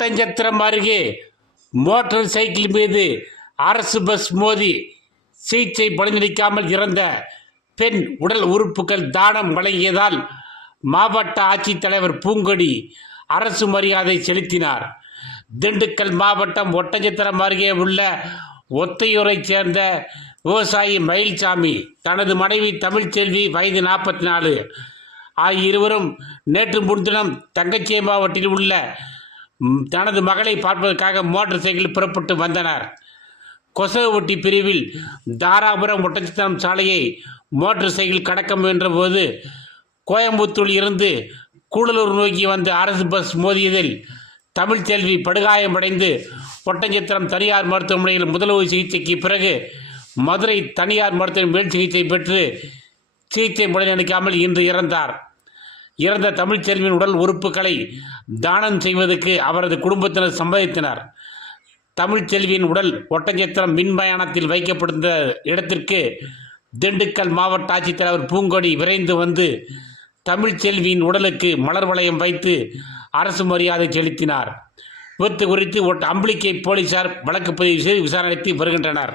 ஒட்டஞ்சத்திரம் அருகே motor cycle மீது அரசு பஸ் மோதி சிகிச்சை பலனளிக்காமல் இறந்த பெண் உடல் உறுப்புகள் தானம் வழங்கியதால் மாவட்ட ஆட்சித்தலைவர் பூங்கொடி அரசு மரியாதை செலுத்தினார். திண்டுக்கல் மாவட்டம் ஒட்டஞ்சத்திரம் அருகே உள்ள ஒத்தையூரைச் சேர்ந்த விவசாயி மயில்சாமி தனது மனைவி தமிழ்ச்செல்வி வயது நாற்பத்தி நாலு. ஆகிய இருவரும் நேற்று முன்தினம் தங்கச்சி மாவட்டத்தில் உள்ள தனது மகளை பார்ப்பதற்காக மோட்டார் சைக்கிள் புறப்பட்டு வந்தனர். கொசவட்டி பிரிவில் தாராபுரம் ஒட்டச்சத்திரம் சாலையை மோட்டார் சைக்கிள் கடக்க முயன்றபோது கோயம்புத்தூரில் இருந்து கூடலூர் நோக்கி வந்த அரசு பஸ் மோதியதில் தமிழ்ச்செல்வி படுகாயமடைந்து ஒட்டஞ்சத்திரம் தனியார் மருத்துவமனையில் முதலுதவி சிகிச்சைக்கு பிறகு மதுரை தனியார் மருத்துவ மேல் சிகிச்சை பெற்று சிகிச்சை பலனளிக்காமல் இன்று இறந்தார். இறந்த தமிழ்ச்செல்வியின் உடல் உறுப்புகளை தானம் செய்வதற்கு அவரது குடும்பத்தினர் சம்மதித்தனர் தமிழ்ச்செல்வியின் உடல் ஒட்டஞ்சத்திரம் மின்மயானத்தில் வைக்கப்பட்டிருந்த இடத்திற்கு திண்டுக்கல் மாவட்ட ஆட்சித்தலைவர் பூங்கொடி விரைந்து வந்து தமிழ்ச்செல்வியின் உடலுக்கு மலர் வளையம் வைத்து அரசு மரியாதை செலுத்தினார். விபத்து குறித்து ஒட்ட அம்பிளிக்கை போலீசார் வழக்கு பதிவு செய்து விசாரணைத்து வருகின்றனர்.